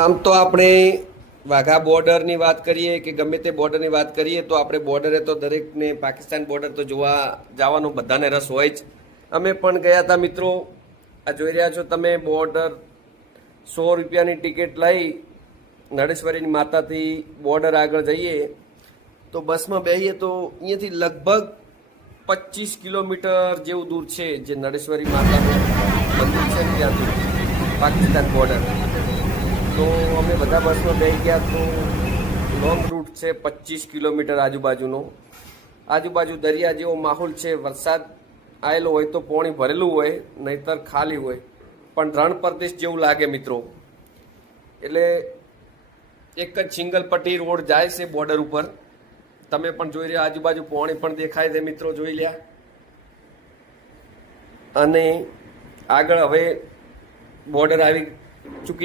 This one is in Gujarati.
આમ તો આપણે વાઘા બોર્ડરની વાત કરીએ કે ગમે તે બોર્ડરની વાત કરીએ તો આપણે બોર્ડરે તો દરેકને પાકિસ્તાન બોર્ડર તો જોવા જવાનો બધાને રસ હોય જ. અમે પણ ગયા હતા મિત્રો. આ જોઈ રહ્યા છો તમે બોર્ડર. 100 રૂપિયાની ટિકિટ લઈ નળેશ્વરીની માતાથી બોર્ડર આગળ જઈએ તો બસમાં બેસીએ તો અહીંયાથી લગભગ 25 કિલોમીટર જેવું દૂર છે જે નળેશ્વરી માતાનું મંદિર છે ને ત્યાંથી પાકિસ્તાન બોર્ડર. તો અમે બધા બસમાં બેસી ગયા તો લોંગ રૂટ છે 25 કિલોમીટર આજુબાજુનો. આજુબાજુ દરિયા જેવો માહોલ છે. વરસાદ આવેલો હોય તો પાણી ભરેલું હોય, નહીતર ખાલી હોય, પણ રણ પ્રદેશ જેવું લાગે મિત્રો. એટલે એક જ સિંગલ પટ્ટી રોડ જાય છે બોર્ડર ઉપર. તમે પણ જોઈ રહ્યા આજુબાજુ પાણી પણ દેખાય છે મિત્રો, જોઈ લ્યા. અને આગળ હવે બોર્ડર આવી ચૂકી